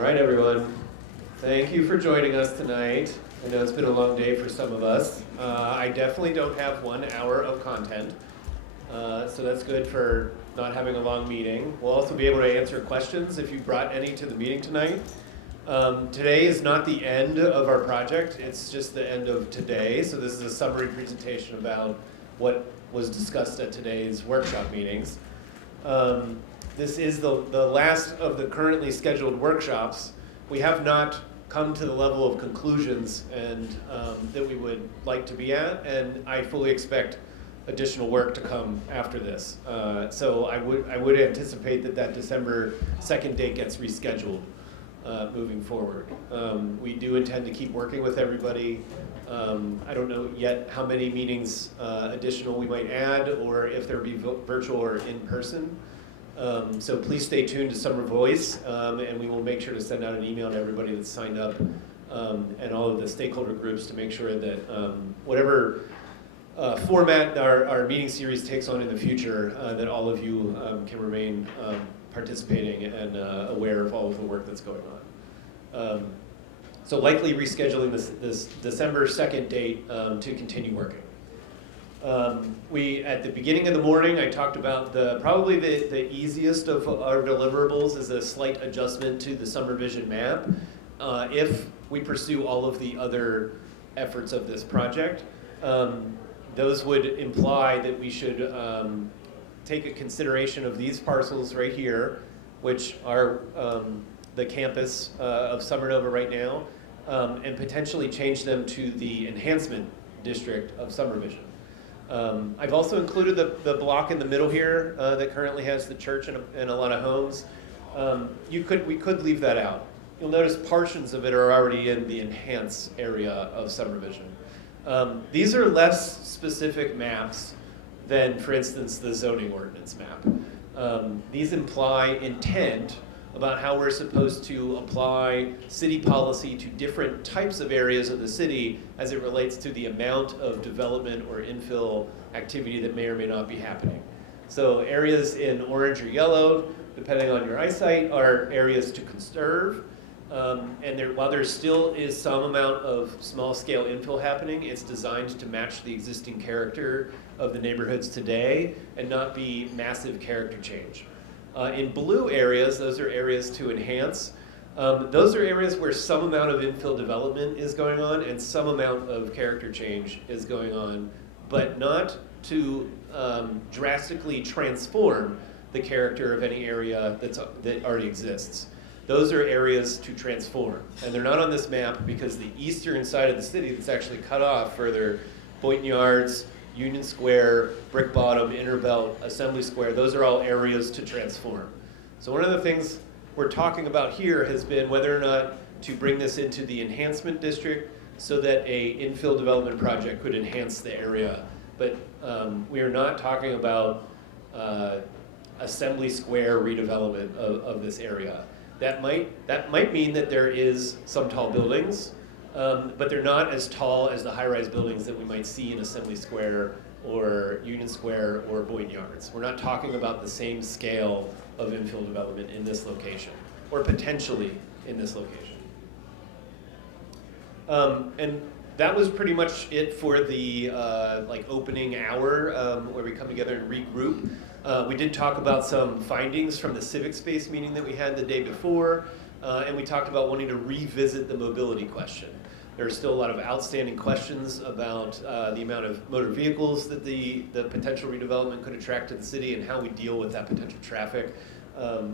All right, everyone. Thank you for joining us tonight. I know it's been a long day for some of us. I definitely don't have 1 hour of content, so that's good for not having a long meeting. We'll also be able to answer questions if you brought any to the meeting tonight. Today is not the end of our project, it's just the end of today. So this is a summary presentation about what was discussed at today's workshop meetings. This is the last of the currently scheduled workshops. We have not come to the level of conclusions and that we would like to be at, and I fully expect additional work to come after this. So I would anticipate that December 2nd date gets rescheduled moving forward. We do intend to keep working with everybody. I don't know yet how many meetings additional we might add, or if there'll be virtual or in person. So please stay tuned to Summer Voice, and we will make sure to send out an email to everybody that's signed up and all of the stakeholder groups to make sure that whatever format our meeting series takes on in the future, that all of you can remain participating and aware of all of the work that's going on. So likely rescheduling this December 2nd date to continue working. At the beginning of the morning, I talked about probably the easiest of our deliverables is a slight adjustment to the Summer Vision map if we pursue all of the other efforts of this project. Those would imply that we should take a consideration of these parcels right here, which are the campus of Somerville right now, and potentially change them to the enhancement district of Summer Vision. I've also included the block in the middle here that currently has the church and a lot of homes. We could leave that out. You'll notice portions of it are already in the enhance area of Summer Vision. These are less specific maps than, for instance, the zoning ordinance map. These imply intent about how we're supposed to apply city policy to different types of areas of the city as it relates to the amount of development or infill activity that may or may not be happening. So areas in orange or yellow, depending on your eyesight, are areas to conserve. And while there still is some amount of small-scale infill happening, it's designed to match the existing character of the neighborhoods today and not be massive character change. In blue areas, those are areas to enhance. Those are areas where some amount of infill development is going on and some amount of character change is going on, but not to drastically transform the character of any area that already exists. Those are areas to transform, and they're not on this map because the eastern side of the city that's actually cut off further, Boynton Yards, Union Square, Brick Bottom, Interbelt, Assembly Square, those are all areas to transform. So one of the things we're talking about here has been whether or not to bring this into the enhancement district so that a infill development project could enhance the area. But we are not talking about Assembly Square redevelopment of this area. That might mean that there is some tall buildings, but they're not as tall as the high-rise buildings that we might see in Assembly Square or Union Square or Boynton Yards. We're not talking about the same scale of infill development in this location, or potentially in this location. And that was pretty much it for the opening hour where we come together and regroup. We did talk about some findings from the civic space meeting that we had the day before, and we talked about wanting to revisit the mobility question. There are still a lot of outstanding questions about the amount of motor vehicles that the potential redevelopment could attract to the city and how we deal with that potential traffic.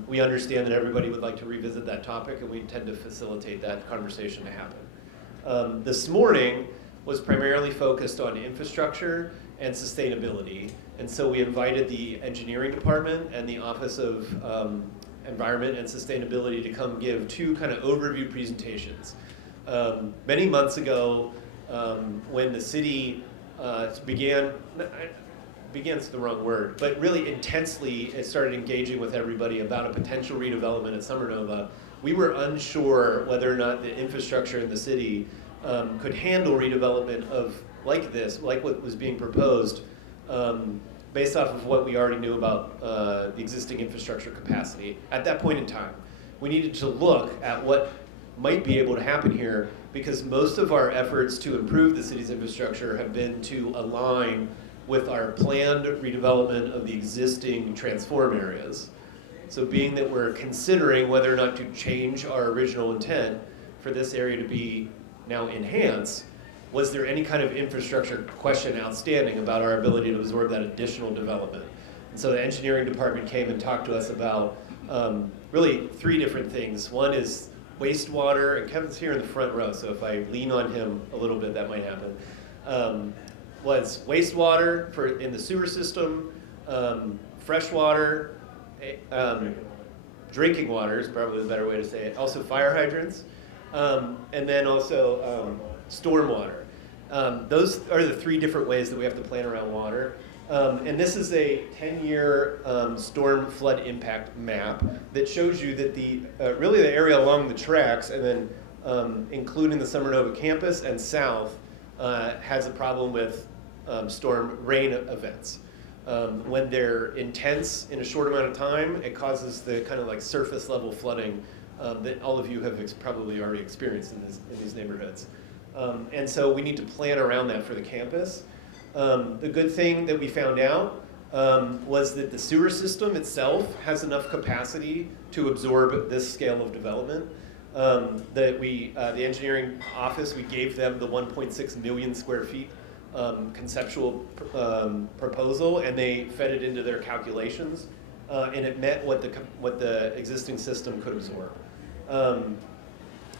We understand that everybody would like to revisit that topic, and we intend to facilitate that conversation to happen. This morning was primarily focused on infrastructure and sustainability, and so we invited the engineering department and the Office of Environment and Sustainability to come give two kind of overview presentations. Many months ago, when the city began's the wrong word, but really intensely it started engaging with everybody about a potential redevelopment at Somerville, we were unsure whether or not the infrastructure in the city could handle redevelopment like what was being proposed, based off of what we already knew about the existing infrastructure capacity at that point in time. we needed to look at what might be able to happen here, because most of our efforts to improve the city's infrastructure have been to align with our planned redevelopment of the existing transform areas. So being that we're considering whether or not to change our original intent for this area to be now enhanced, was there any kind of infrastructure question outstanding about our ability to absorb that additional development? And so the engineering department came and talked to us about really 3 different things. One is wastewater, and Kevin's here in the front row, so if I lean on him a little bit, that might happen. Was wastewater in the sewer system, fresh water, drinking water is probably the better way to say it, also fire hydrants, and then also stormwater. Those are the 3 different ways that we have to plan around water. And this is a 10-year storm flood impact map that shows you that really the area along the tracks, and then including the Summer Nova campus and south, has a problem with storm rain events. When they're intense in a short amount of time, it causes the kind of like surface level flooding that all of you have probably already experienced in these neighborhoods. And so we need to plan around that for the campus. The good thing that we found out was that the sewer system itself has enough capacity to absorb this scale of development. The engineering office, we gave them the 1.6 million square feet conceptual proposal, and they fed it into their calculations, and it met what the existing system could absorb.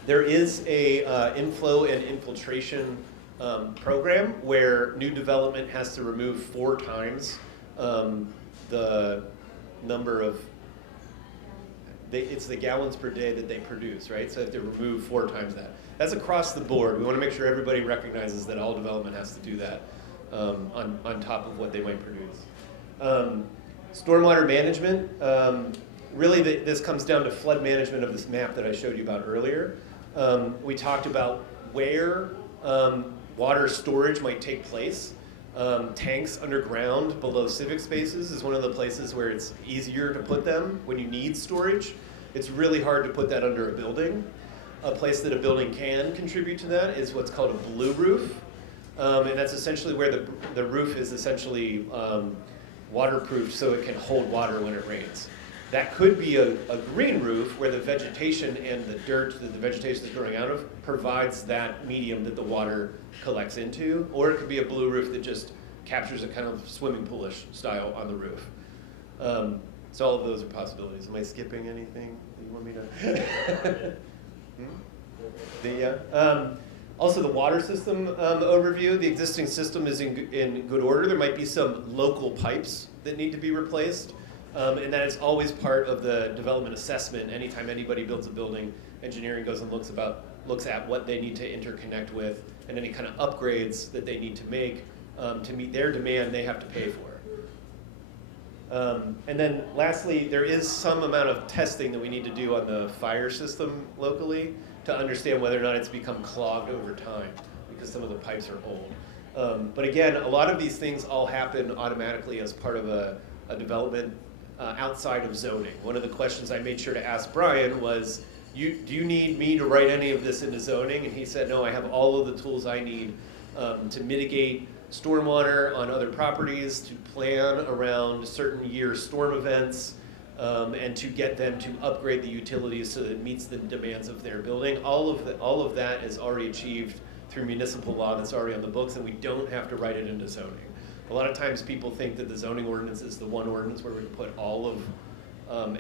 There is a inflow and infiltration program where new development has to remove 4 times the number of, it's the gallons per day that they produce, right? So they have to remove 4 times that. That's across the board. We want to make sure everybody recognizes that all development has to do that on top of what they might produce. Stormwater management, really this comes down to flood management of this map that I showed you about earlier. We talked about where water storage might take place. Tanks underground below civic spaces is one of the places where it's easier to put them when you need storage. It's really hard to put that under a building. A place that a building can contribute to that is what's called a blue roof. And that's essentially where the roof is essentially waterproof so it can hold water when it rains. That could be a green roof where the vegetation and the dirt that the vegetation is growing out of provides that medium that the water collects into, or it could be a blue roof that just captures a kind of swimming poolish style on the roof. So all of those are possibilities. Am I skipping anything that you want me to? Also the water system overview. The existing system is in good order. There might be some local pipes that need to be replaced. And that is always part of the development assessment. Anytime anybody builds a building, engineering goes and looks at what they need to interconnect with, and any kind of upgrades that they need to make to meet their demand, they have to pay for. And then lastly, there is some amount of testing that we need to do on the fire system locally to understand whether or not it's become clogged over time, because some of the pipes are old. But again, a lot of these things all happen automatically as part of a development outside of zoning. One of the questions I made sure to ask Brian was, do you need me to write any of this into zoning? And he said, no, I have all of the tools I need to mitigate stormwater on other properties, to plan around certain year storm events, and to get them to upgrade the utilities so that it meets the demands of their building. All of that is already achieved through municipal law that's already on the books, and we don't have to write it into zoning. A lot of times people think that the zoning ordinance is the one ordinance where we can put all of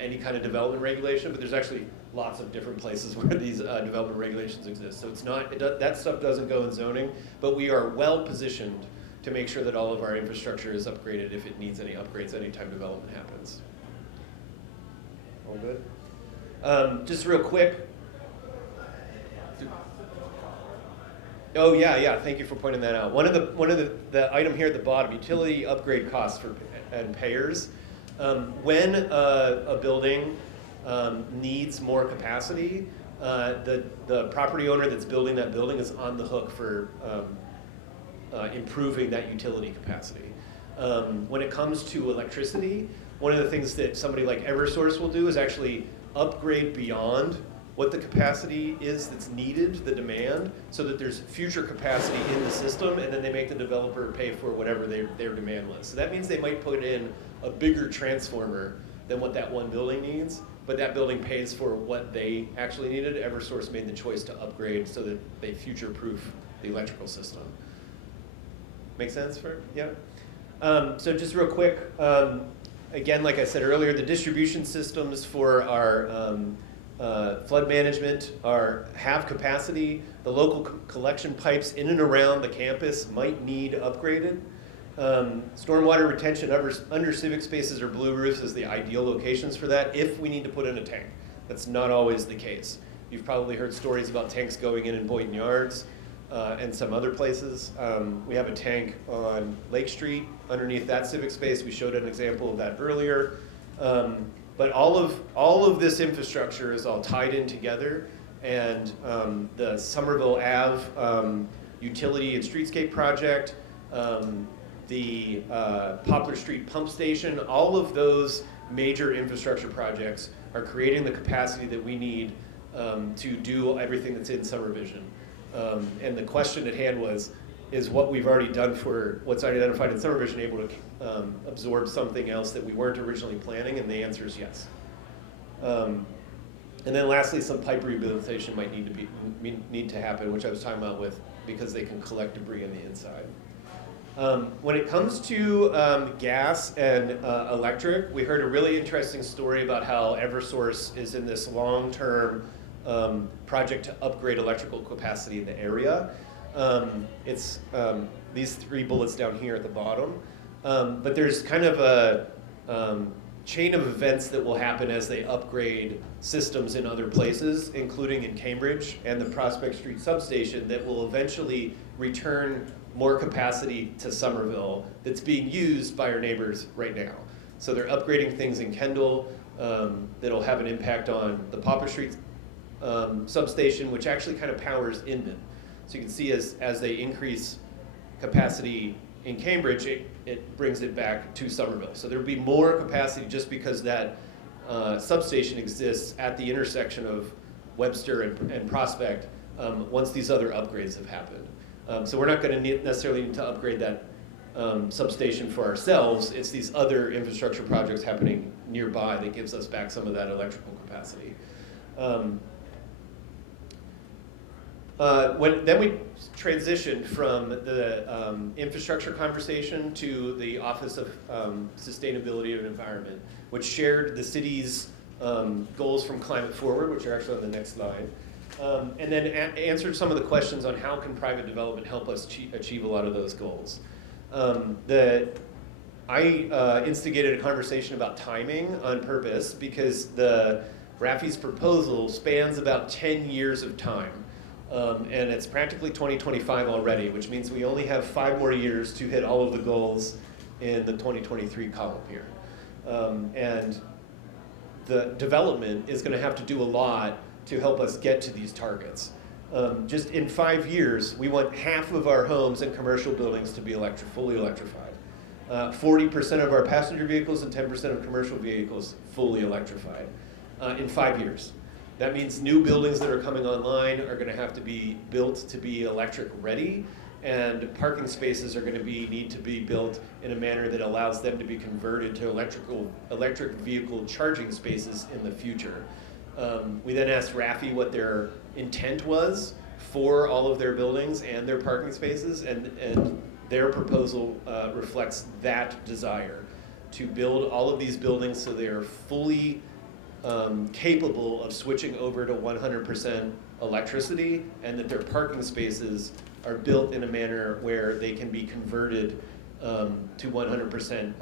any kind of development regulation, but there's actually lots of different places where these development regulations exist. So it's not, that stuff doesn't go in zoning, but we are well positioned to make sure that all of our infrastructure is upgraded if it needs any upgrades anytime development happens. All good? Just real quick. Oh yeah, thank you for pointing that out. One of the item here at the bottom, utility upgrade costs and payers. When a building needs more capacity, the property owner that's building that building is on the hook for improving that utility capacity. When it comes to electricity, one of the things that somebody like Eversource will do is actually upgrade beyond what the capacity is that's needed, the demand, so that there's future capacity in the system, and then they make the developer pay for whatever their demand was. So that means they might put in a bigger transformer than what that one building needs, but that building pays for what they actually needed. Eversource made the choice to upgrade so that they future-proof the electrical system. Make sense for, yeah? So just real quick, again, like I said earlier, the distribution systems for our flood management have capacity. The local collection pipes in and around the campus might need upgraded. Stormwater retention under civic spaces or blue roofs is the ideal locations for that if we need to put in a tank. That's not always the case. You've probably heard stories about tanks going in Boynton Yards and some other places. We have a tank on Lake Street underneath that civic space. We showed an example of that earlier. But all of this infrastructure is all tied in together, and the Somerville Ave utility and streetscape project, the Poplar Street pump station, all of those major infrastructure projects are creating the capacity that we need to do everything that's in summer vision. And the question at hand is what we've already done for what's identified in summer vision able to absorb something else that we weren't originally planning, and the answer is yes. And then lastly, some pipe rehabilitation might need to happen, which I was talking about because they can collect debris on the inside. When it comes to gas and electric, we heard a really interesting story about how Eversource is in this long-term project to upgrade electrical capacity in the area. It's these 3 bullets down here at the bottom. But there's kind of a chain of events that will happen as they upgrade systems in other places, including in Cambridge and the Prospect Street substation, that will eventually return more capacity to Somerville that's being used by our neighbors right now. So they're upgrading things in Kendall that'll have an impact on the Poplar Street substation, which actually kind of powers Inman. So you can see as they increase capacity in Cambridge, it brings it back to Somerville. So there'll be more capacity just because that substation exists at the intersection of Webster and Prospect once these other upgrades have happened. So we're not going to necessarily need to upgrade that substation for ourselves. It's these other infrastructure projects happening nearby that gives us back some of that electrical capacity. Then we transitioned from the infrastructure conversation to the Office of Sustainability and Environment, which shared the city's goals from Climate Forward, which are actually on the next slide, and then answered some of the questions on how can private development help us achieve a lot of those goals. I instigated a conversation about timing on purpose because the Rafi's proposal spans about 10 years of time. And it's practically 2025 already, which means we only have 5 more years to hit all of the goals in the 2023 column here. And the development is going to have to do a lot to help us get to these targets. Just in 5 years, we want half of our homes and commercial buildings to be fully electrified. 40% of our passenger vehicles and 10% of commercial vehicles fully electrified in 5 years. That means new buildings that are coming online are going to have to be built to be electric ready, and parking spaces are going to need to be built in a manner that allows them to be converted to electric vehicle charging spaces in the future. We then asked Rafi what their intent was for all of their buildings and their parking spaces, and their proposal reflects that desire to build all of these buildings so they are fully capable of switching over to 100% electricity, and that their parking spaces are built in a manner where they can be converted to 100%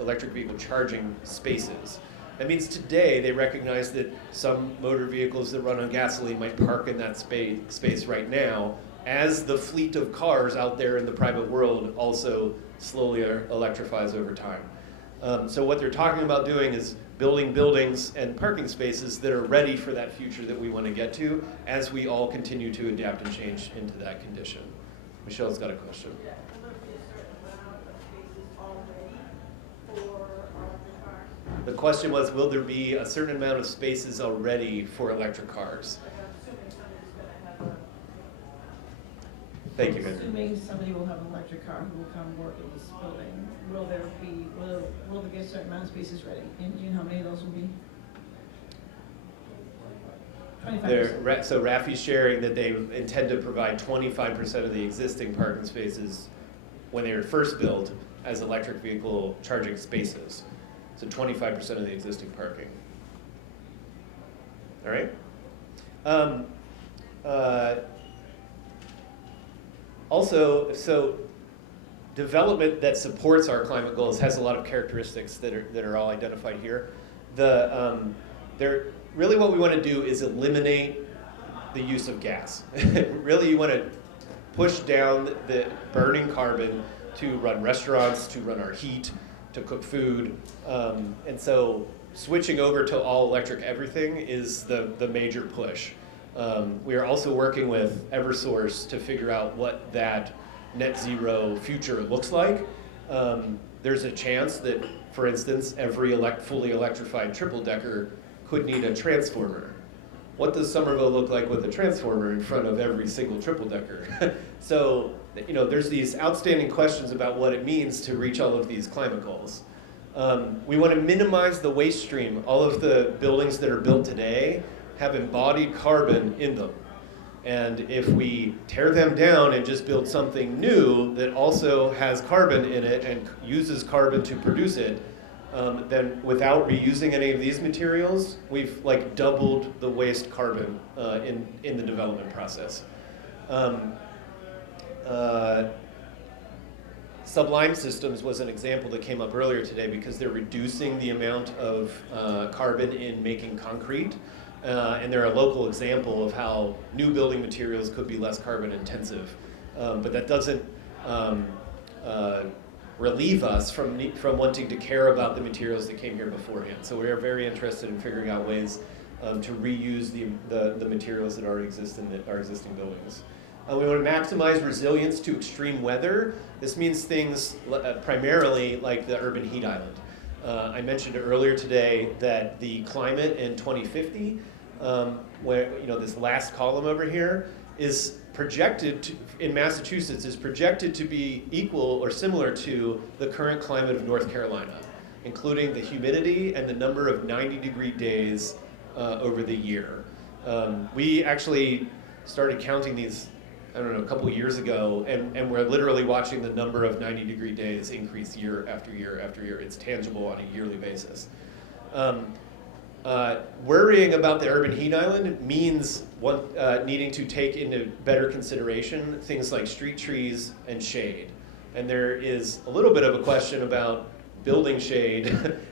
electric vehicle charging spaces. That means today they recognize that some motor vehicles that run on gasoline might park in that space right now, as the fleet of cars out there in the private world also slowly electrifies over time. So what they're talking about doing is building buildings and parking spaces that are ready for that future that we want to get to as we all continue to adapt and change into that condition. Michelle's got a question. Yeah, will there be a certain amount of spaces already for the cars? The question was, will there be a certain amount of spaces already for electric cars? Thank you, Henry. Assuming somebody will have an electric car who will come work in this building, will there get a certain amount of spaces ready? And do you know how many of those will be? 25%. So Rafi's sharing that they intend to provide 25% of the existing parking spaces when they were first built as electric vehicle charging spaces. So 25% of the existing parking. All right. Also, so development that supports our climate goals has a lot of characteristics that are all identified here. Really what we want to do is eliminate the use of gas. Really you want to push down the burning carbon to run restaurants, to run our heat, to cook food. And so switching over to all electric everything is the major push. We are also working with Eversource to figure out what that net zero future looks like. There's a chance that, for instance, every fully electrified triple decker could need a transformer. What does Somerville look like with a transformer in front of every single triple decker? So, there's these outstanding questions about what it means to reach all of these climate goals. We want to minimize the waste stream. All of the buildings that are built today have embodied carbon in them. And if we tear them down and just build something new that also has carbon in it and uses carbon to produce it, then without reusing any of these materials, we've doubled the waste carbon in the development process. Sublime systems was an example that came up earlier today because they're reducing the amount of carbon in making concrete. And they're a local example of how new building materials could be less carbon intensive. But that doesn't relieve us from wanting to care about the materials that came here beforehand. So we are very interested in figuring out ways to reuse the materials that already exist in our existing buildings. We want to maximize resilience to extreme weather. This means things primarily like the urban heat island. I mentioned earlier today that the climate in 2050, where this last column over here, is projected in Massachusetts is projected to be equal or similar to the current climate of North Carolina, including the humidity and the number of 90-degree days over the year. We actually started counting these, a couple years ago, and we're literally watching the number of 90-degree days increase year after year after year. It's tangible on a yearly basis. Worrying about the urban heat island means needing to take into better consideration things like street trees and shade. And there is a little bit of a question about building shade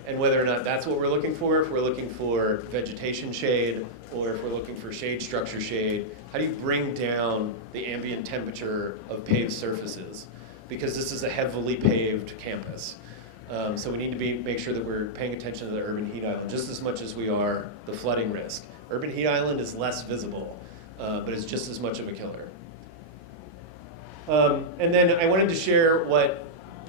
and whether or not that's what we're looking for, if we're looking for vegetation shade or if we're looking for shade structure shade. How do you bring down the ambient temperature of paved surfaces? Because this is a heavily paved campus. So we need to make sure that we're paying attention to the urban heat island just as much as we are the flooding risk. Urban heat island is less visible, but it's just as much of a killer. And then I wanted to share what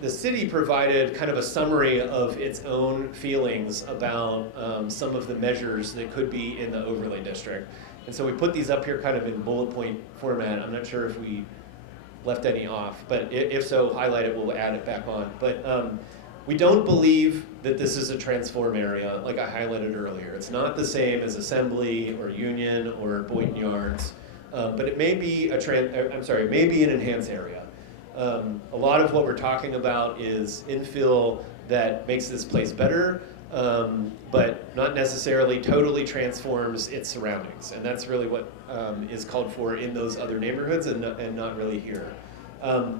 the city provided, kind of a summary of its own feelings about some of the measures that could be in the overlay district. And so we put these up here kind of in bullet point format. I'm not sure if we left any off, but if so, highlight it, we'll add it back on. But we don't believe that this is a transform area, like I highlighted earlier. It's not the same as Assembly or Union or Boynton Yards, but it may be an enhanced area. A lot of what we're talking about is infill that makes this place better, but not necessarily totally transforms its surroundings. And that's really what is called for in those other neighborhoods and not really here.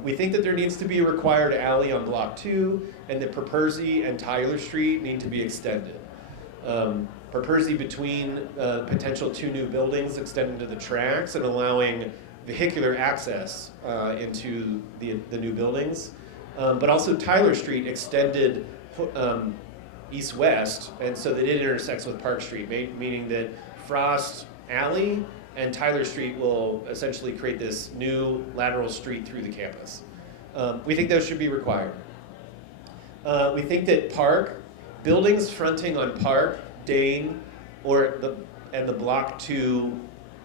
We think that there needs to be a required alley on Block 2, and that Perpersey and Tyler Street need to be extended. Perpersey between potential two new buildings extending to the tracks and allowing vehicular access into the new buildings. But also Tyler Street extended east-west, and so that it intersects with Park Street, meaning that Frost Alley and Tyler Street will essentially create this new lateral street through the campus. We think those should be required. We think that Park buildings fronting on Park, Dane, and the Block 2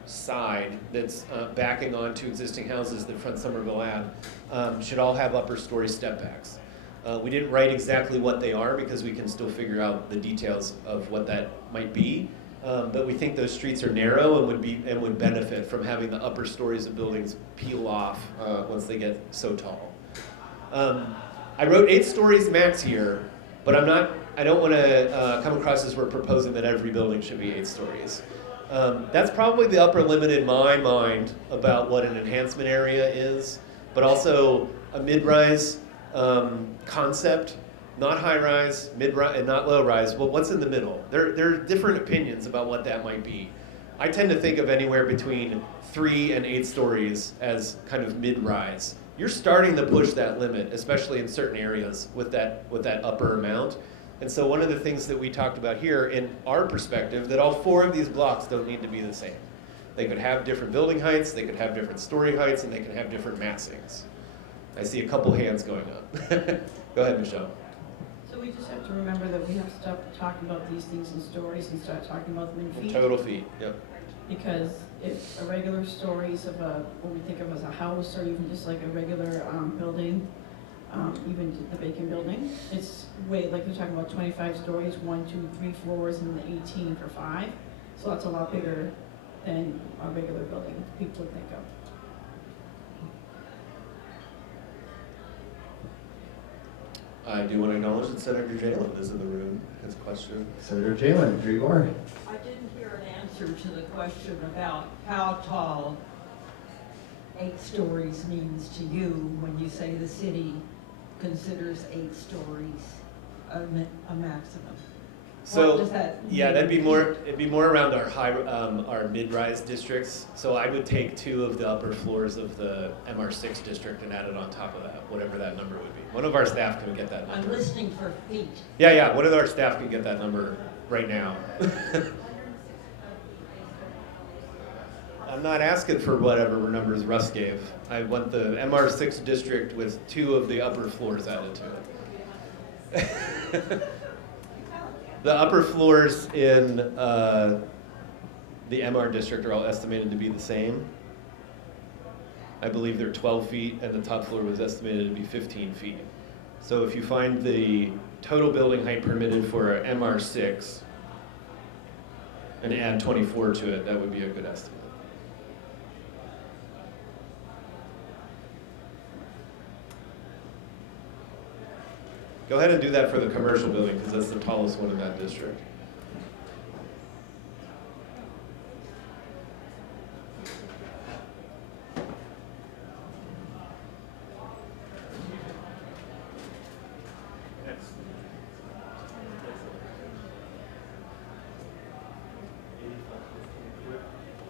side that's backing onto existing houses that front Somerville Ave should all have upper story step backs. We didn't write exactly what they are because we can still figure out the details of what that might be. But we think those streets are narrow and would benefit from having the upper stories of buildings peel off once they get so tall. I wrote 8 stories max here, but I don't want to come across as we're proposing that every building should be 8 stories. That's probably the upper limit in my mind about what an enhancement area is, but also a mid-rise concept, not high-rise, mid-rise, and not low-rise. Well, what's in the middle? There are different opinions about what that might be. I tend to think of anywhere between 3 and 8 stories as kind of mid-rise. You're starting to push that limit, especially in certain areas with that upper amount. And so one of the things that we talked about here in our perspective, that all 4 of these blocks don't need to be the same. They could have different building heights, they could have different story heights, and they could have different massings. I see a couple hands going up. Go ahead, Michelle. So we just have to remember that we have to stop talking about these things in stories and start talking about them in feet. Total feet, yep. Because if a regular stories of what we think of as a house, or even just like a regular building, even the vacant building, it's way, like we're talking about 25 stories, 1, 2, 3 floors, and then 18 for 5. So that's a lot bigger than a regular building people would think of. I do want to acknowledge that Senator Jalen is in the room. His question. Senator Jalen, 3 more. I didn't hear an answer to the question about how tall 8 stories means to you when you say the city considers 8 stories a maximum. So What does that yeah, mean? it'd be more around our mid-rise districts. So I would take 2 of the upper floors of the MR6 district and add it on top of that, whatever that number would be. One of our staff can get that number. I'm listening for feet. Yeah, one of our staff can get that number right now. I'm not asking for whatever numbers Russ gave. I want the MR6 district with 2 of the upper floors added to it. The upper floors in the MR district are all estimated to be the same. I believe they're 12 feet, and the top floor was estimated to be 15 feet. So if you find the total building height permitted for a MR6 and add 24 to it, that would be a good estimate. Go ahead and do that for the commercial building, because that's the tallest one in that district.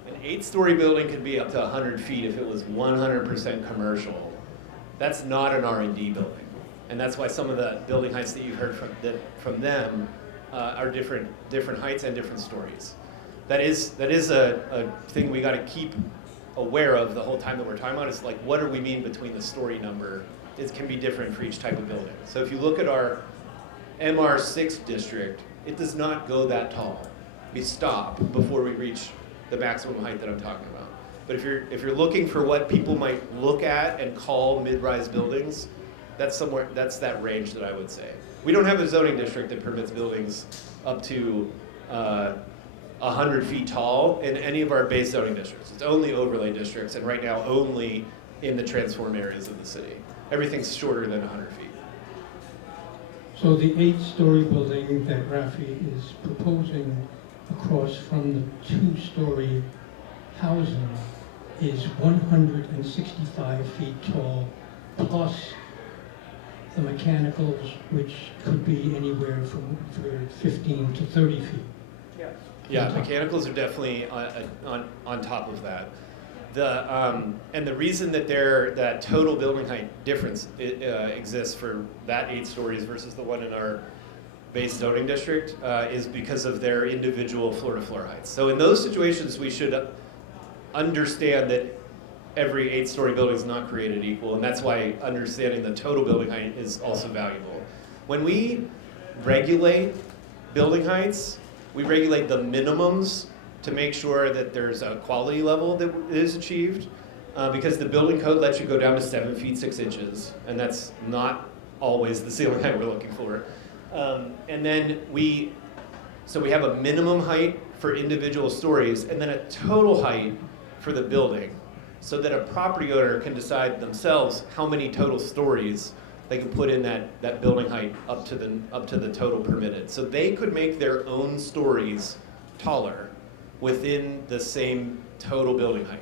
An 8-story building could be up to 100 feet if it was 100% commercial. That's not an R&D building. And that's why some of the building heights that you've heard from them are different heights and different stories. That is a thing we got to keep aware of the whole time that we're talking about. Is like, what do we mean between the story number? It can be different for each type of building. So if you look at our MR6 district, it does not go that tall. We stop before we reach the maximum height that I'm talking about. But if you're looking for what people might look at and call mid-rise buildings, that's that range that I would say. We don't have a zoning district that permits buildings up to 100 feet tall in any of our base zoning districts. It's only overlay districts, and right now only in the transform areas of the city. Everything's shorter than 100 feet. So the 8-story building that Rafi is proposing across from the 2-story housing is 165 feet tall, plus the mechanicals, which could be anywhere from 15 to 30 feet. Yeah, mechanicals are definitely on top of that. And the reason that that total building height difference exists for that 8 stories versus the one in our base zoning district is because of their individual floor-to-floor heights. So in those situations, we should understand that every 8-story building is not created equal, and that's why understanding the total building height is also valuable. When we regulate building heights. We regulate the minimums to make sure that there's a quality level that is achieved, because the building code lets you go down to 7 feet 6 inches, and that's not always the ceiling height we're looking for. And then we have a minimum height for individual stories, and then a total height for the building, so that a property owner can decide themselves how many total stories they can put in that building height up to the total permitted. So they could make their own stories taller within the same total building height.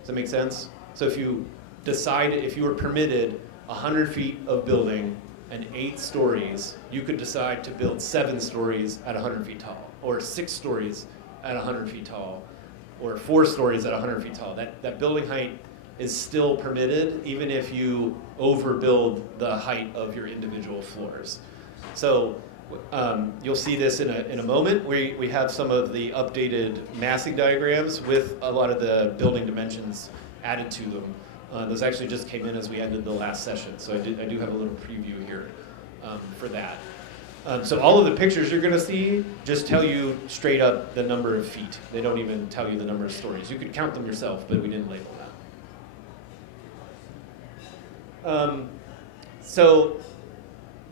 Does that make sense? So if you were permitted 100 feet of building and 8 stories, you could decide to build 7 stories at 100 feet tall, or 6 stories at 100 feet tall, or 4 stories at 100 feet tall. That building height is still permitted, even if you overbuild the height of your individual floors. So you'll see this in a moment. We have some of the updated massing diagrams with a lot of the building dimensions added to them. Those actually just came in as we ended the last session, so I do have a little preview here for that. So all of the pictures you're going to see just tell you straight up the number of feet. They don't even tell you the number of stories. You could count them yourself, but we didn't label that. So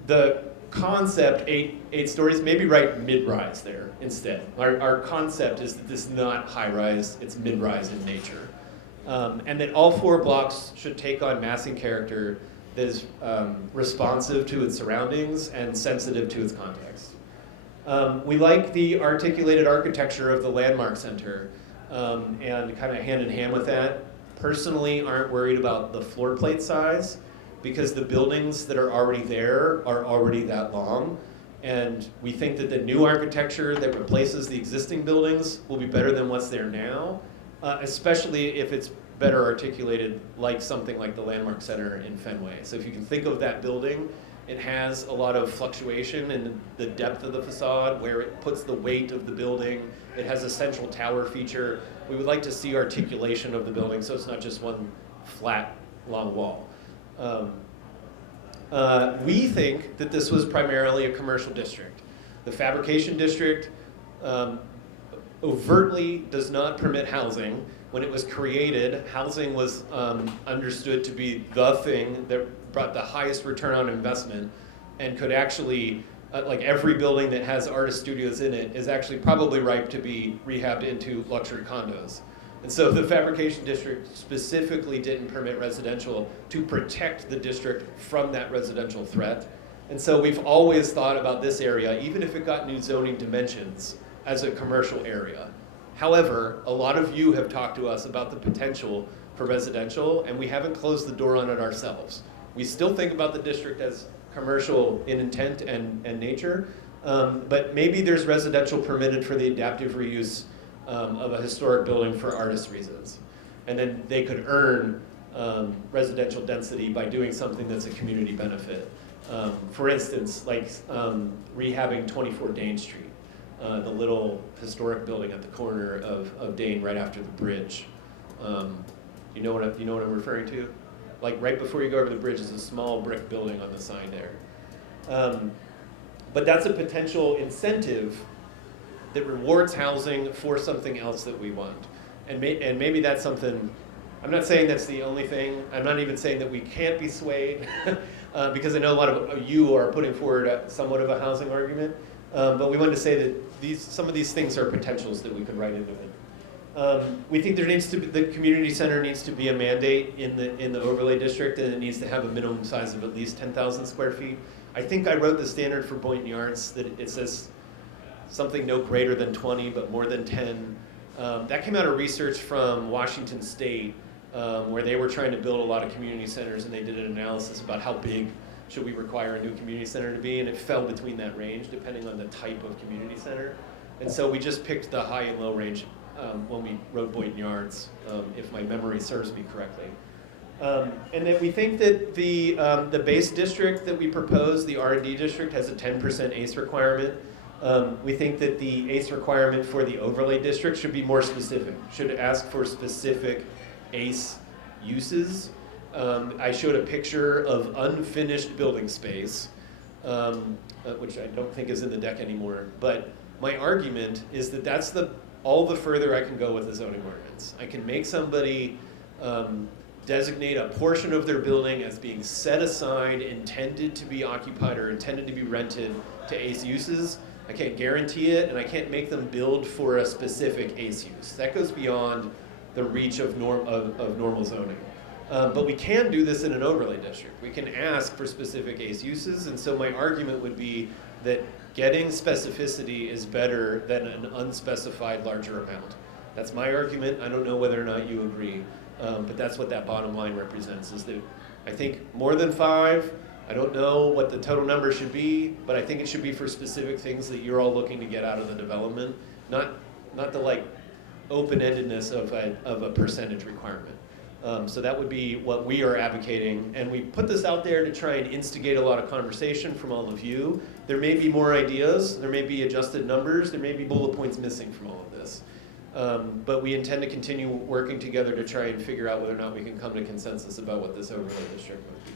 the concept, eight stories, maybe write mid-rise there instead. Our concept is that this is not high-rise, it's mid-rise in nature. And that all 4 blocks should take on massing character that is responsive to its surroundings and sensitive to its context. We like the articulated architecture of the Landmark Center, and kind of hand in hand with that. Personally, aren't worried about the floor plate size, because the buildings that are already there are already that long. And we think that the new architecture that replaces the existing buildings will be better than what's there now, especially if it's better articulated, like something like the Landmark Center in Fenway. So if you can think of that building, it has a lot of fluctuation in the depth of the facade, where it puts the weight of the building. It has a central tower feature. We would like to see articulation of the building, so it's not just one flat, long wall. We think that this was primarily a commercial district. The fabrication district overtly does not permit housing. When it was created, housing was understood to be the thing that brought the highest return on investment, and could actually, like every building that has artist studios in it is actually probably ripe to be rehabbed into luxury condos. And so the fabrication district specifically didn't permit residential to protect the district from that residential threat. And so we've always thought about this area, even if it got new zoning dimensions, as a commercial area. However, a lot of you have talked to us about the potential for residential, and we haven't closed the door on it ourselves. We still think about the district as commercial in intent and nature, but maybe there's residential permitted for the adaptive reuse of a historic building for artist reasons. And then they could earn residential density by doing something that's a community benefit. For instance, like rehabbing 24 Dane Street, the little historic building at the corner of Dane right after the bridge. You know what I'm referring to? Like right before you go over the bridge is a small brick building on the sign there. But that's a potential incentive that rewards housing for something else that we want. And maybe that's something, I'm not saying that's the only thing. I'm not even saying that we can't be swayed, because I know a lot of you are putting forward somewhat of a housing argument. But we wanted to say that some of these things are potentials that we could write into it. We think the community center needs to be a mandate in the overlay district, and it needs to have a minimum size of at least 10,000 square feet. I think I wrote the standard for Boynton Yards that it says something no greater than 20, but more than 10. That came out of research from Washington State, where they were trying to build a lot of community centers, and they did an analysis about how big should we require a new community center to be, and it fell between that range depending on the type of community center. And so we just picked the high and low range when we wrote Boynton Yards, if my memory serves me correctly. And then we think that the base district that we propose, the R&D district, has a 10% ACE requirement. We think that the ACE requirement for the overlay district should be more specific, should ask for specific ACE uses. I showed a picture of unfinished building space which I don't think is in the deck anymore. But my argument is that that's all the further I can go with the zoning ordinance. I can make somebody designate a portion of their building as being set aside, intended to be occupied or intended to be rented to ACE uses. I can't guarantee it, and I can't make them build for a specific ACE use. That goes beyond the reach of normal zoning. But we can do this in an overlay district. We can ask for specific ACE uses, and so my argument would be that getting specificity is better than an unspecified larger amount. That's my argument. I don't know whether or not you agree, but that's what that bottom line represents, is that I think more than 5, I don't know what the total number should be, but I think it should be for specific things that you're all looking to get out of the development, not the like open-endedness of a percentage requirement. So that would be what we are advocating, and we put this out there to try and instigate a lot of conversation from all of you. There may be more ideas, there may be adjusted numbers, there may be bullet points missing from all of this. But we intend to continue working together to try and figure out whether or not we can come to consensus about what this overlay district would be.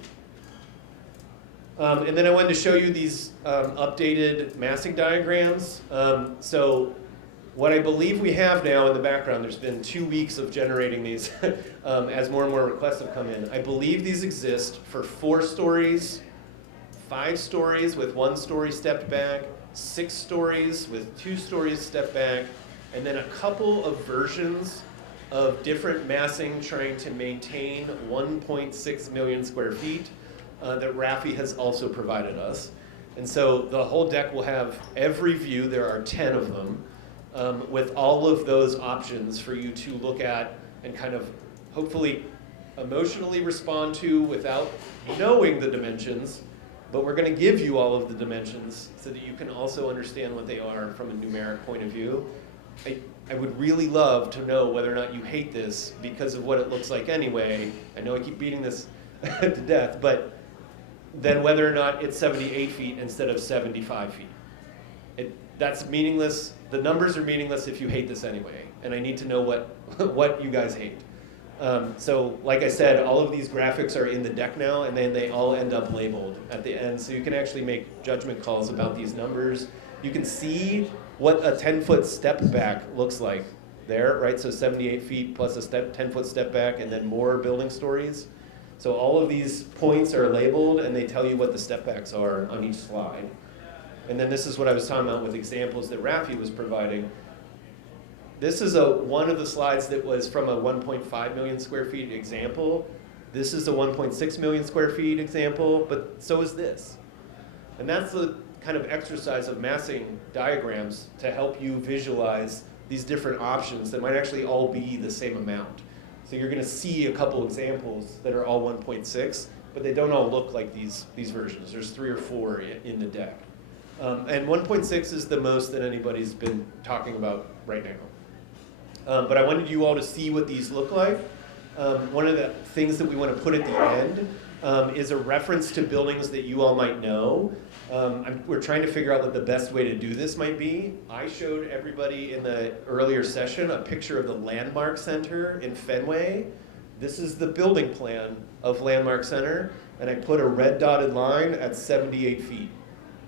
And then I wanted to show you these updated massing diagrams. So what I believe we have now in the background, there's been 2 weeks of generating these as more and more requests have come in. I believe these exist for 4 stories, 5 stories with 1 story stepped back, 6 stories with 2 stories stepped back, and then a couple of versions of different massing trying to maintain 1.6 million square feet that Rafi has also provided us. And so the whole deck will have every view, there are 10 of them, with all of those options for you to look at and kind of hopefully emotionally respond to without knowing the dimensions, but we're going to give you all of the dimensions so that you can also understand what they are from a numeric point of view. I would really love to know whether or not you hate this because of what it looks like anyway. I know I keep beating this to death, but then whether or not it's 78 feet instead of 75 feet. That's meaningless. The numbers are meaningless if you hate this anyway, and I need to know what you guys hate. So like I said, all of these graphics are in the deck now, and then they all end up labeled at the end, so you can actually make judgment calls about these numbers. You can see what a 10-foot step back looks like there, right? So 78 feet plus a 10-foot step back, and then more building stories. So all of these points are labeled, and they tell you what the step backs are on each slide. And then this is what I was talking about with examples that Rafi was providing. This is one of the slides that was from a 1.5 million square feet example. This is a 1.6 million square feet example, but so is this. And that's the kind of exercise of massing diagrams to help you visualize these different options that might actually all be the same amount. So you're going to see a couple examples that are all 1.6, but they don't all look like these versions. There's 3 or 4 in the deck. And 1.6 is the most that anybody's been talking about right now. But I wanted you all to see what these look like. One of the things that we want to put at the end is a reference to buildings that you all might know. We're trying to figure out what the best way to do this might be. I showed everybody in the earlier session a picture of the Landmark Center in Fenway. This is the building plan of Landmark Center, and I put a red dotted line at 78 feet,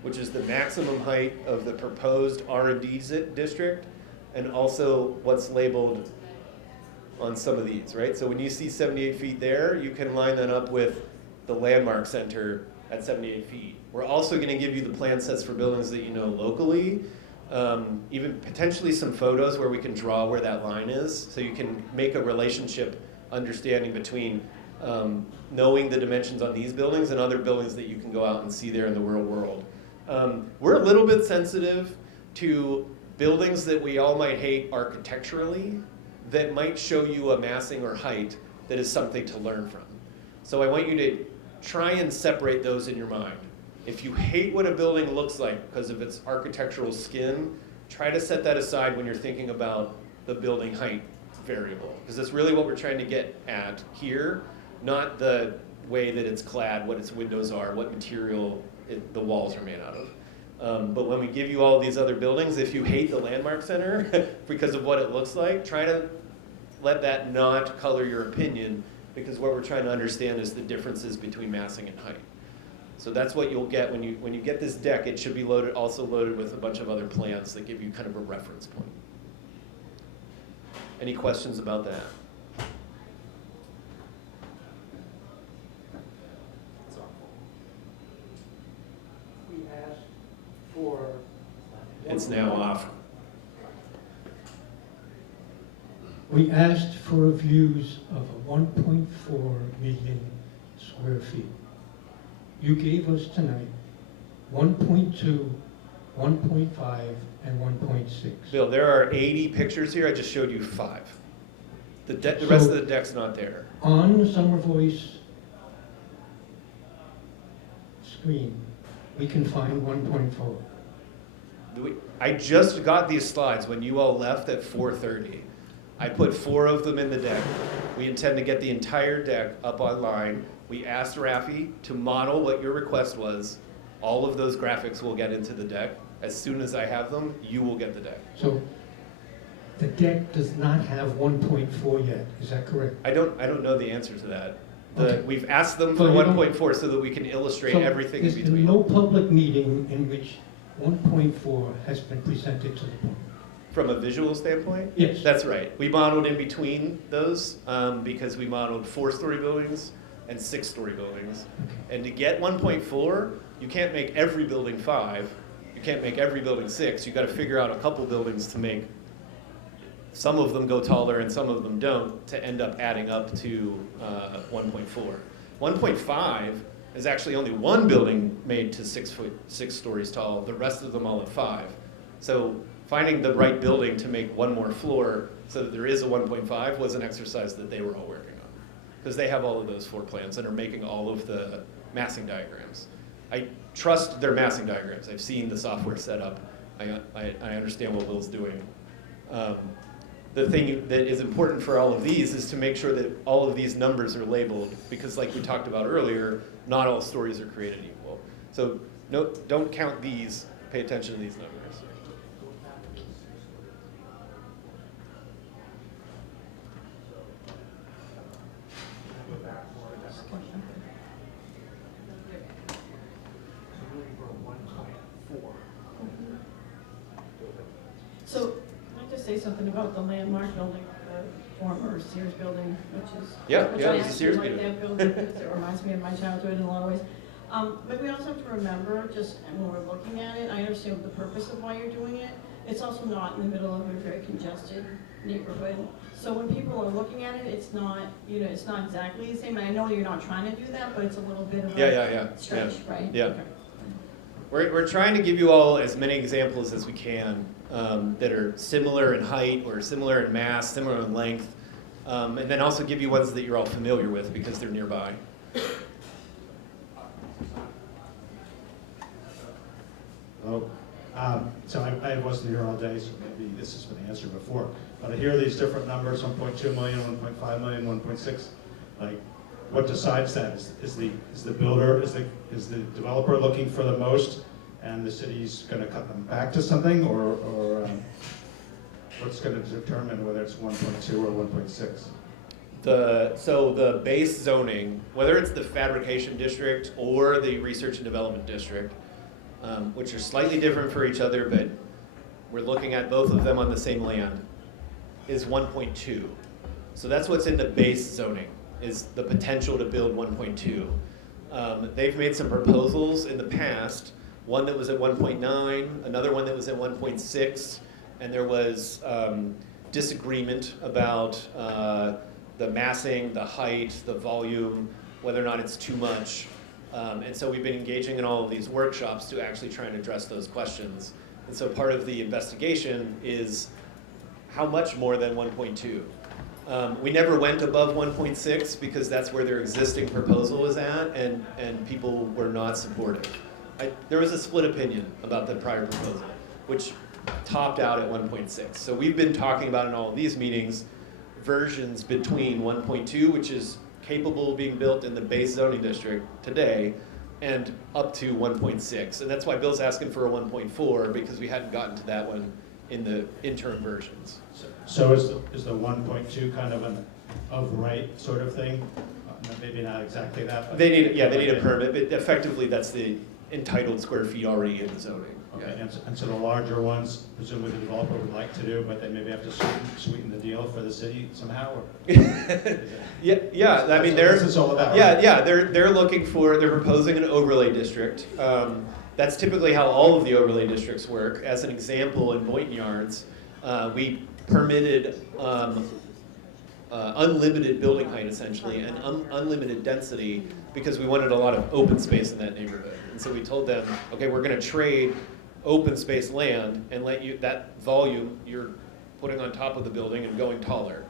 which is the maximum height of the proposed R&D district, and also what's labeled on some of these, right? So when you see 78 feet there, you can line that up with the Landmark Center at 78 feet. We're also going to give you the plan sets for buildings that you know locally, even potentially some photos where we can draw where that line is, so you can make a relationship understanding between knowing the dimensions on these buildings and other buildings that you can go out and see there in the real world. We're a little bit sensitive to buildings that we all might hate architecturally that might show you a massing or height that is something to learn from. So I want you to try and separate those in your mind. If you hate what a building looks like because of its architectural skin, try to set that aside when you're thinking about the building height variable, because that's really what we're trying to get at here, not the way that it's clad, what its windows are, what material the walls are made out of. But when we give you all these other buildings, if you hate the Landmark Center because of what it looks like, try to let that not color your opinion, because what we're trying to understand is the differences between massing and height. So that's what you'll get when you get this deck. It should be also loaded with a bunch of other plans that give you kind of a reference point. Any questions about that? We asked for. It's now off. We asked for views of a 1.4 million square feet. You gave us tonight 1.2, 1.5, and 1.6. Bill, there are 80 pictures here. I just showed you 5. The rest of the deck's not there. On the Somerville's screen, we can find 1.4. I just got these slides when you all left at 4:30. I put 4 of them in the deck. We intend to get the entire deck up online. We asked Rafi to model what your request was. All of those graphics will get into the deck. As soon as I have them, you will get the deck. So the deck does not have 1.4 yet, is that correct? I don't know the answer to that. Okay. We've asked them So for you don't- 1.4 so that we can illustrate So everything in there's between. been no public meeting in which 1.4 has been presented to the board. From a visual standpoint? Yes. That's right. We modeled in between those because we modeled 4-story buildings and 6-story buildings. Okay. And to get 1.4, you can't make every building 5. You can't make every building 6. You've got to figure out a couple buildings to make some of them go taller and some of them don't to end up adding up to 1.4. 1.5 is actually only one building made to 6 stories tall. The rest of them all at 5. So finding the right building to make one more floor so that there is a 1.5 was an exercise that they were all working on. Because they have all of those floor plans and are making all of the massing diagrams. I trust their massing diagrams. I've seen the software set up. I understand what Will's doing. The thing that is important for all of these is to make sure that all of these numbers are labeled because like we talked about earlier, not all stories are created equal. So no, don't count these, pay attention to these numbers. So, I'd like to say something about the landmark building, the former Sears building, which is. Yeah, which yeah, I it's a actually Sears like building. that building, because it reminds me of my childhood in a lot of ways. But we also have to remember, just when we're looking at it, I understand the purpose of why you're doing it. It's also not in the middle of a very congested neighborhood. So when people are looking at it, it's not, it's not exactly the same. And I know you're not trying to do that, but it's a little bit of Yeah. stretch, right? Yeah. Okay. We're trying to give you all as many examples as we can that are similar in height or similar in mass, similar in length, and then also give you ones that you're all familiar with because they're nearby. Oh, so I wasn't here all day, so maybe this has been answered before. But I hear these different numbers, 1.2 million, 1.5 million, 1.6. Like, what decides that? Is the builder, is the developer looking for the most, and the city's going to cut them back to something, or what's going to determine whether it's 1.2 or 1.6? So the base zoning, whether it's the fabrication district or the research and development district, which are slightly different for each other, but we're looking at both of them on the same land, is 1.2. So that's what's in the base zoning, is the potential to build 1.2. They've made some proposals in the past, one that was at 1.9, another one that was at 1.6, and there was disagreement about the massing, the height, the volume, whether or not it's too much. And so we've been engaging in all of these workshops to actually try and address those questions. And so part of the investigation is how much more than 1.2? We never went above 1.6 because that's where their existing proposal is at, and people were not supportive. There was a split opinion about the prior proposal, which topped out at 1.6. So we've been talking about in all of these meetings versions between 1.2, which is capable of being built in the base zoning district today, and up to 1.6. And that's why Bill's asking for a 1.4, because we hadn't gotten to that one in the interim versions. So is the 1.2 kind of an of right sort of thing? maybe not exactly that, but. They need a permit, but effectively that's the entitled square feet already in the zoning. Okay, and so the larger ones, presumably the developer would like to do, but they maybe have to sweeten the deal for the city somehow, or? Yeah, I mean, This is all about. they're looking for, they're proposing an overlay district. That's typically how all of the overlay districts work. As an example, in Boynton Yards, we permitted unlimited building height essentially and unlimited density because we wanted a lot of open space in that neighborhood. And so we told them, okay, we're gonna trade open space land and let you, that volume you're putting on top of the building and going taller.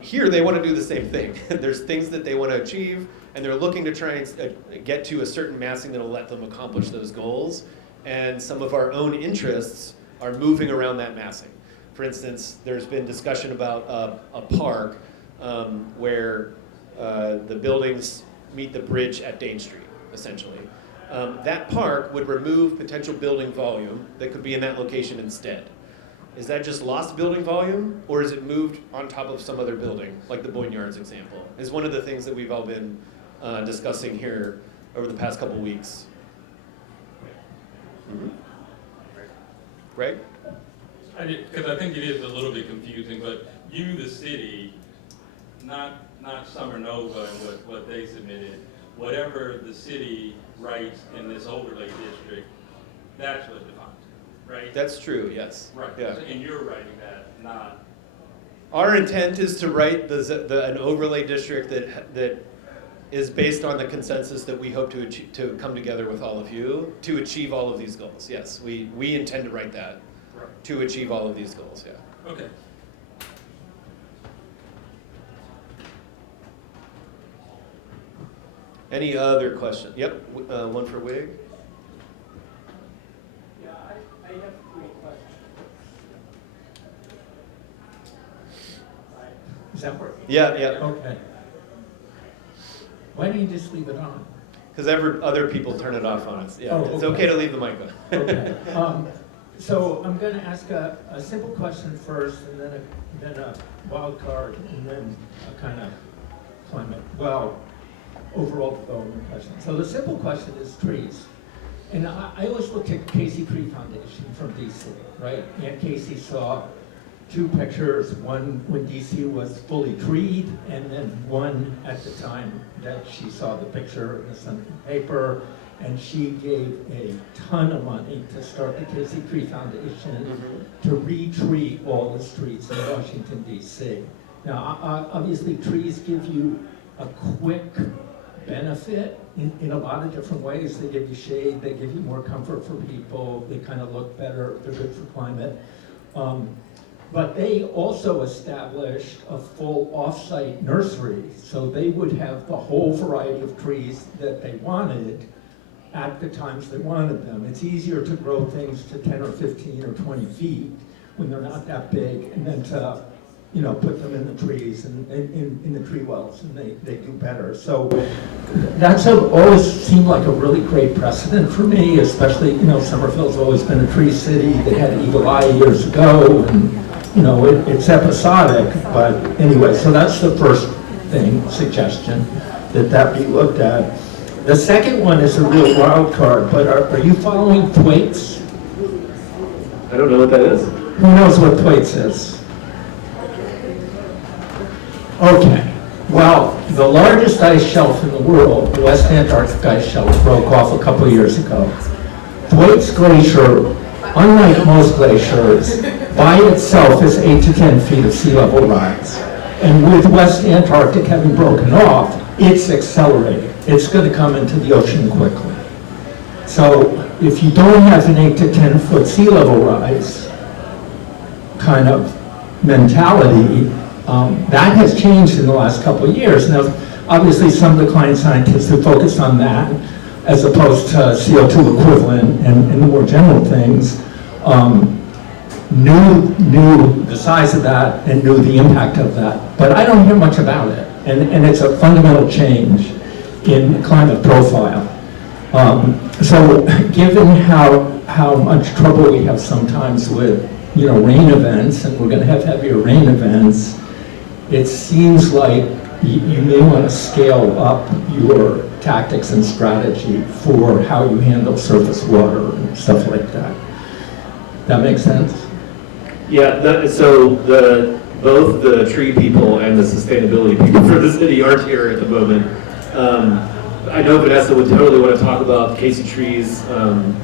Here they want to do the same thing. There's things that they want to achieve and they're looking to try and get to a certain massing that'll let them accomplish those goals. And some of our own interests are moving around that massing. For instance, there's been discussion about a park where the buildings meet the bridge at Dane Street, essentially. That park would remove potential building volume that could be in that location instead. Is that just lost building volume, or is it moved on top of some other building, like the Boynton Yards example? Is one of the things that we've all been discussing here over the past couple weeks. Mm-hmm. Greg? Because I think it is a little bit confusing, but you, the city, not Summer Nova and what they submitted, whatever the city writes in this overlay district, that's what defines it, right? That's true, yes. Right, Yeah. and you're writing that, not. Our intent is to write an overlay district that is based on the consensus that we hope to come together with all of you to achieve all of these goals. Yes, we intend to write that to achieve all of these goals, yeah. Okay. Any other questions? Yep, one for Wig. Yeah, I have 3 questions. Is that working? Yeah. Okay. Why don't you just leave it on? Because other people turn it off on us. Yeah, Oh, it's okay. okay to leave the mic on. Okay. So I'm going to ask a simple question first, and then a wild card, and then a kind of overall development question. So the simple question is trees. And I always looked at Casey Tree Foundation from DC, right? Aunt Casey saw 2 pictures, one when DC was fully treed, and then one at the time that she saw the picture in the Sunday paper, and she gave a ton of money to start the Casey Tree Foundation to re-tree all the streets in Washington, DC. Now, obviously, trees give you a quick benefit in a lot of different ways. They give you shade, they give you more comfort for people, they kind of look better, they're good for climate. But they also established a full off-site nursery, so they would have the whole variety of trees that they wanted at the times they wanted them. It's easier to grow things to 10 or 15 or 20 feet when they're not that big, and then to put them in the trees and in the tree wells, and they do better. So that's always seemed like a really great precedent for me, especially, Somerville's always been a tree city. They had Eagle Eye years ago, and it's episodic, but anyway, so that's the first suggestion, that be looked at. The second one is a real wild card, but are you following Thwaites? I don't know what that is. Who knows what Thwaites is? Okay, well, the largest ice shelf in the world, the West Antarctic ice shelf, broke off a couple years ago. Thwaites Glacier, unlike most glaciers, by itself is 8 to 10 feet of sea level rise. And with West Antarctic having broken off, it's accelerating. It's going to come into the ocean quickly. So if you don't have an 8 to 10 foot sea level rise kind of mentality, that has changed in the last couple of years. Now, obviously, some of the climate scientists have focused on that as opposed to CO2 equivalent and the more general things, knew the size of that and knew the impact of that. But I don't hear much about it. And it's a fundamental change in climate profile. So given how much trouble we have sometimes with rain events, and we're going to have heavier rain events, it seems like you may want to scale up your tactics and strategy for how you handle surface water and stuff like that. That makes sense? Yeah, both the tree people and the sustainability people for the city aren't here at the moment. I know Vanessa would totally want to talk about Casey trees.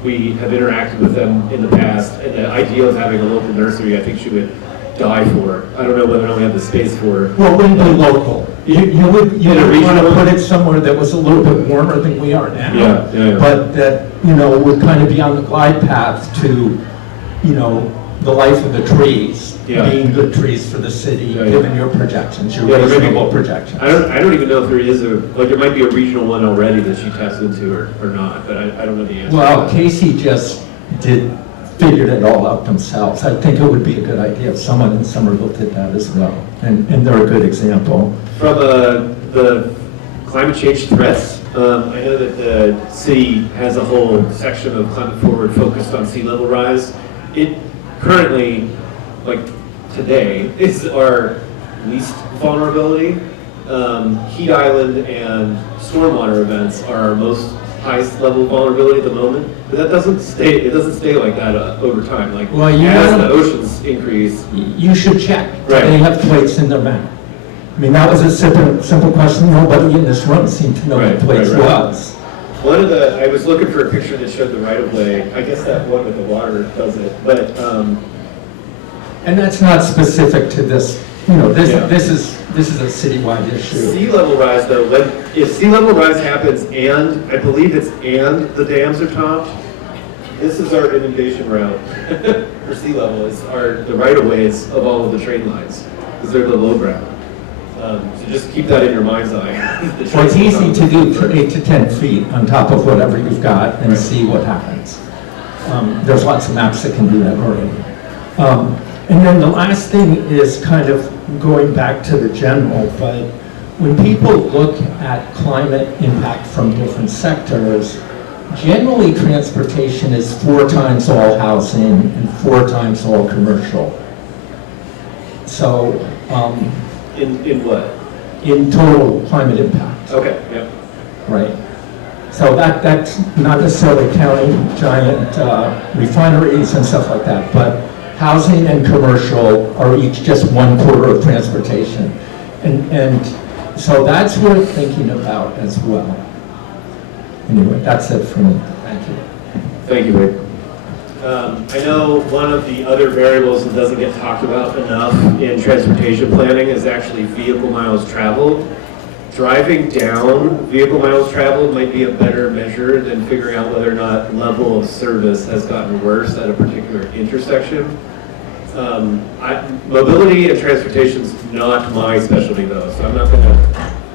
We have interacted with them in the past, and the idea of having a local nursery, I think she would die for. I don't know whether or not we have the space for it. Well, it wouldn't be local. You would In a want to regional? put it somewhere that was a little bit warmer than we are now. Yeah. But that, would kind of be on the glide path to, the life of the trees, Yeah. being good trees for the city, Yeah. given your projections, your Yeah, there may be- reasonable projections. I don't even know if there is there might be a regional one already that she taps into or not, but I don't know the answer. Well, Casey just figured it all out themselves. I think it would be a good idea if someone in Somerville did that as well, and they're a good example. From the climate change threats, I know that the city has a whole section of climate forward focused on sea level rise. It currently, like today, is our least vulnerability. Heat island and stormwater events are our most highest level vulnerability at the moment. But that doesn't stay. It doesn't stay like that over time. Like Well, you as gotta- the oceans increase. You should check. Do Right. they have plates in their map? I mean, that was a simple question. Nobody in this room seemed to know Right, what plates right. was. I was looking for a picture that showed the right of way. I guess that one with the water does it, but. And that's not specific to this, this Yeah. this is a citywide issue. Sea level rise though, if sea level rise happens and, I believe it's and the dams are topped, this is our inundation route for sea level, the right of ways of all of the train lines, because they're the low ground. So just keep that in your mind's eye. The Well, it's trains easy will to come. do for 8 to 10 feet on top of whatever you've got and see what happens. There's lots of maps that can do that already. And then the last thing is kind of going back to the general, but when people look at climate impact from different sectors, generally transportation is 4 times all housing and 4 times all commercial. So, In what? in total climate impact. Okay, yeah. Right. So that's not necessarily counting giant refineries and stuff like that, but housing and commercial are each just 1/4 of transportation. And so that's worth thinking about as well. Anyway, that's it for me. Thank you. Thank you, Rick. I know one of the other variables that doesn't get talked about enough in transportation planning is actually vehicle miles traveled. Driving down vehicle miles traveled might be a better measure than figuring out whether or not level of service has gotten worse at a particular intersection. Mobility and transportation is not my specialty though, so I'm not going to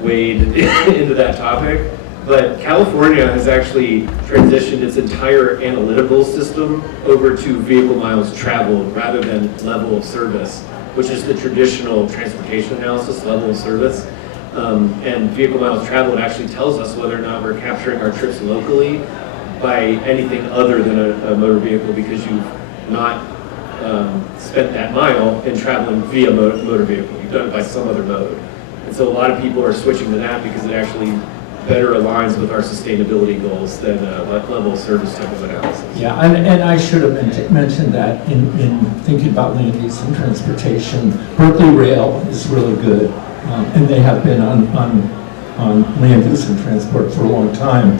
wade into that topic. But California has actually transitioned its entire analytical system over to vehicle miles traveled rather than level of service, which is the traditional transportation analysis, level of service. And vehicle miles traveled actually tells us whether or not we're capturing our trips locally by anything other than a motor vehicle, because you've not spent that mile in traveling via motor vehicle. You've done it by some other mode. And so a lot of people are switching to that because it actually better aligns with our sustainability goals than a level of service type of analysis. Yeah, and I should have mentioned that in thinking about land use and transportation. Berkeley Rail is really good, and they have been on land use and transport for a long time.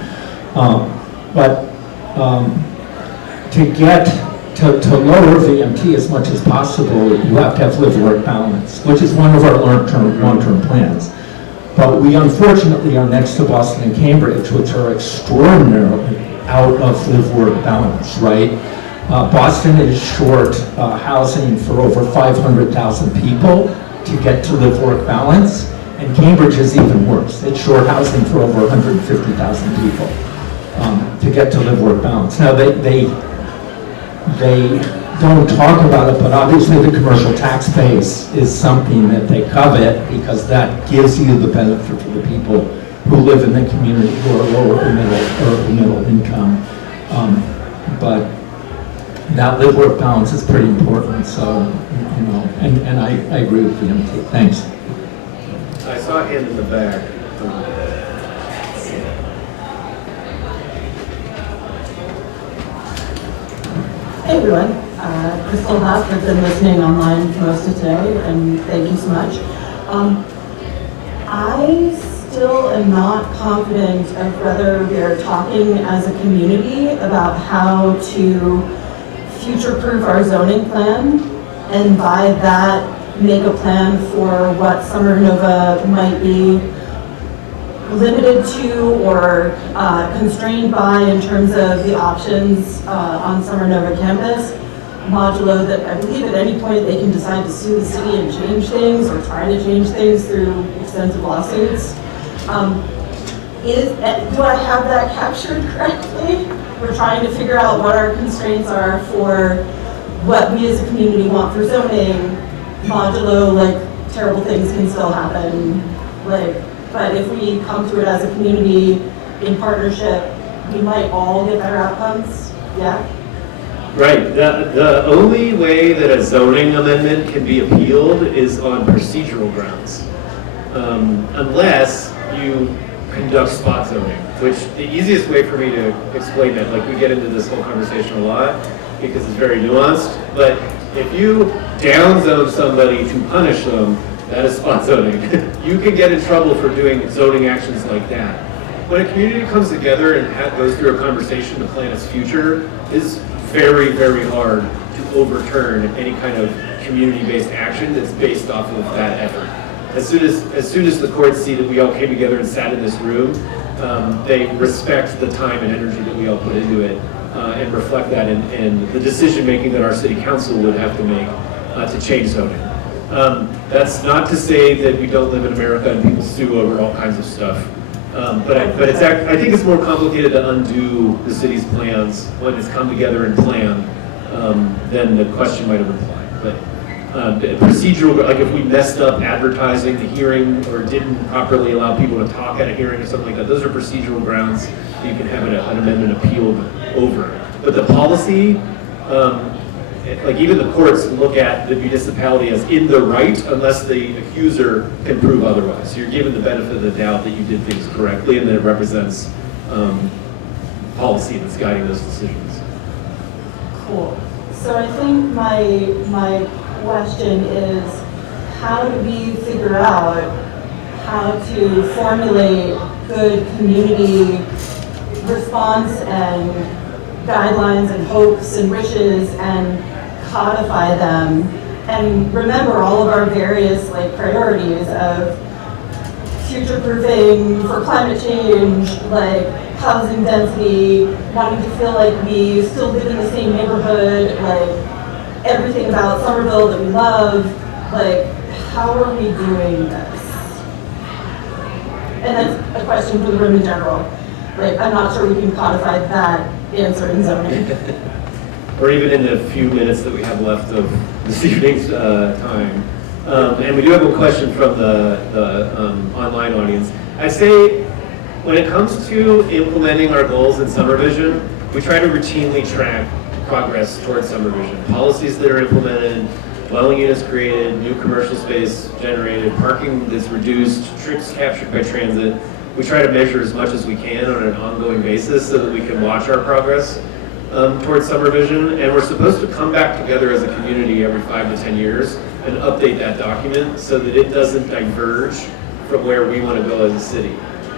But to get to lower VMT as much as possible, you have to have live-work balance, which is one of our long-term plans. But we unfortunately are next to Boston and Cambridge, which are extraordinarily out of live-work balance, right? Boston is short housing for over 500,000 people to get to live-work balance, and Cambridge is even worse. It's short housing for over 150,000 people to get to live-work balance. Now, they don't talk about it, but obviously the commercial tax base is something that they covet, because that gives you the benefit for the people who live in the community who are lower or middle income. But that live-work balance is pretty important, so, and I agree with VMT. Thanks. I saw hand in the back. Hey everyone, Crystal Huff. I've been listening online for most of today, and thank you so much. I still am not confident of whether we are talking as a community about how to future-proof our zoning plan, and by that make a plan for what Summer Nova might be limited to or constrained by in terms of the options on Summer Nova campus, modulo that I believe at any point they can decide to sue the city and change things or try to change things through extensive lawsuits. Do I have that captured correctly? We're trying to figure out what our constraints are for what we as a community want for zoning, modulo, like terrible things can still happen, but if we come to it as a community in partnership, we might all get better outcomes, yeah? Right, the only way that a zoning amendment can be appealed is on procedural grounds. Unless you conduct spot zoning, which the easiest way for me to explain that, like we get into this whole conversation a lot because it's very nuanced, but if you downzone somebody to punish them, that is spot zoning. You can get in trouble for doing zoning actions like that. When a community comes together and goes through a conversation to plan its future, it's very, very hard to overturn any kind of community-based action that's based off of that effort. As soon as the courts see that we all came together and sat in this room, they respect the time and energy that we all put into it and reflect that in the decision-making that our city council would have to make to change zoning. That's not to say that we don't live in America and people sue over all kinds of stuff. But I think it's more complicated to undo the city's plans when it's come together and planned than the question might have implied. But procedural, like if we messed up advertising the hearing or didn't properly allow people to talk at a hearing or something like that, those are procedural grounds that you can have an amendment appealed over. But the policy, like even the courts look at the municipality as in the right unless the accuser can prove otherwise. So you're given the benefit of the doubt that you did things correctly and that it represents policy that's guiding those decisions. Cool. So I think my question is, how do we figure out how to formulate good community response and guidelines and hopes and wishes and codify them and remember all of our various priorities of future-proofing for climate change, housing density, wanting to feel like we still live in the same neighborhood, everything about Somerville that we love, how are we doing this? And that's a question for the room in general. I'm not sure we can codify that answer in zoning. Or even in the few minutes that we have left of this evening's time. And we do have a question from the online audience. I'd say when it comes to implementing our goals in Summer Vision, we try to routinely track progress towards Summer Vision. Policies that are implemented, dwelling units created, new commercial space generated, parking that's reduced, trips captured by transit. We try to measure as much as we can on an ongoing basis so that we can watch our progress towards Summer Vision. And we're supposed to come back together as a community every 5 to 10 years and update that document so that it doesn't diverge from where we want to go as a city.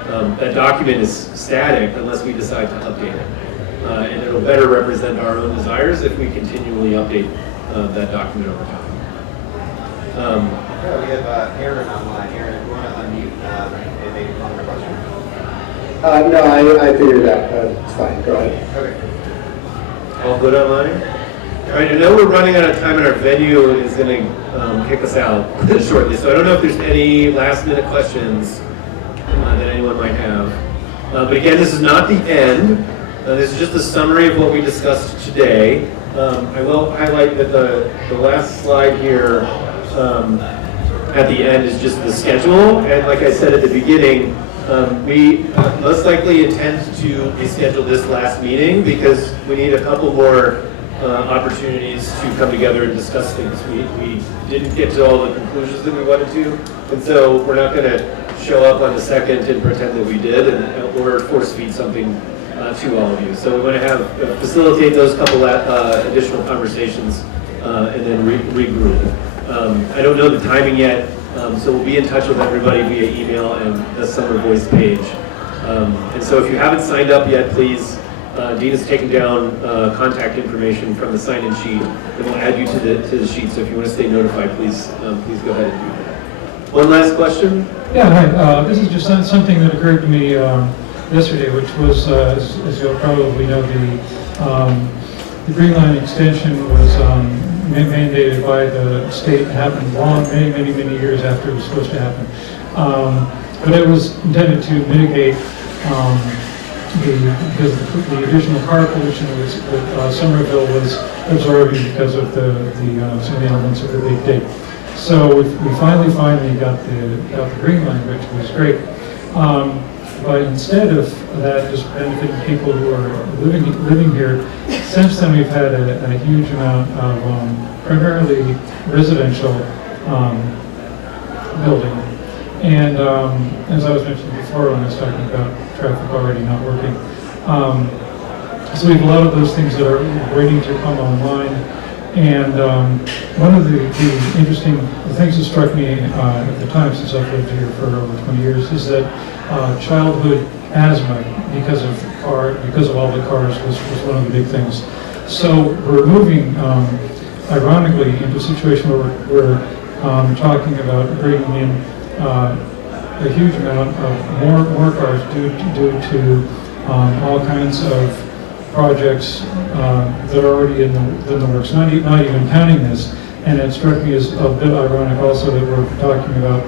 That document is static unless we decide to update it. And it'll better represent our own desires if we continually update that document over time. Yeah, we have Aaron online. Aaron, if you want to unmute and maybe call your question. No, I figured it out. It's fine. Go ahead. Okay. All good online? All right, I know we're running out of time and our venue is going to kick us out shortly, so I don't know if there's any last minute questions that anyone might have. But again, this is not the end. This is just a summary of what we discussed today. I will highlight that the last slide here at the end is just the schedule. And like I said at the beginning, we most likely intend to reschedule this last meeting because we need a couple more opportunities to come together and discuss things. We didn't get to all the conclusions that we wanted to, and so we're not going to show up on the 2nd and pretend that we did, or force feed something to all of you. So we want to have facilitate those couple additional conversations and then regroup. I don't know the timing yet, so we'll be in touch with everybody via email and the Summer Voice page. And so if you haven't signed up yet, please, Dean has taken down contact information from the sign-in sheet, and we'll add you to the sheet. So if you want to stay notified, please please go ahead and do that. One last question. Yeah, hi. This is just something that occurred to me yesterday, which was, as you'll probably know, the Green Line extension was mandated by the state. It happened many years after it was supposed to happen. But it was intended to mitigate because the additional car pollution that Somerville was absorbing because of some of the elements of the big dig. So we finally got the Green Line, which was great. But instead of that just benefiting people who are living here, since then we've had a huge amount of primarily residential building. And as I was mentioning before when I was talking about traffic already not working, so we have a lot of those things that are waiting to come online. And one of the interesting things that struck me at the time, since I've lived here for over 20 years, is that childhood asthma because of all the cars was one of the big things. So we're moving, ironically, into a situation where we're talking about bringing in a huge amount of more cars due to all kinds of projects that are already in the works, not even counting this. And it struck me as a bit ironic also that we're talking about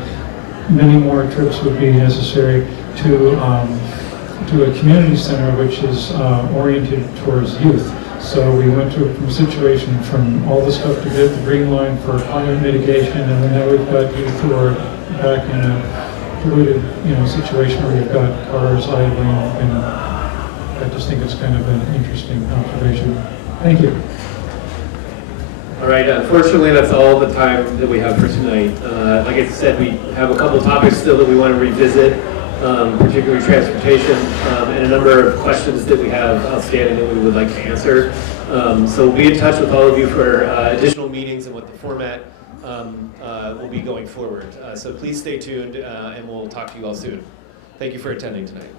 many more trips would be necessary to a community center which is oriented towards youth. So we went from a situation from all the stuff to get the Green Line for climate mitigation, and then now we've got youth who are back in a polluted, situation where you've got cars idling, and I just think it's kind of an interesting observation. Thank you. All right, unfortunately, that's all the time that we have for tonight. Like I said, we have a couple topics still that we want to revisit, particularly transportation, and a number of questions that we have outstanding that we would like to answer. So we'll be in touch with all of you for additional meetings and what the format will be going forward. So please stay tuned, and we'll talk to you all soon. Thank you for attending tonight.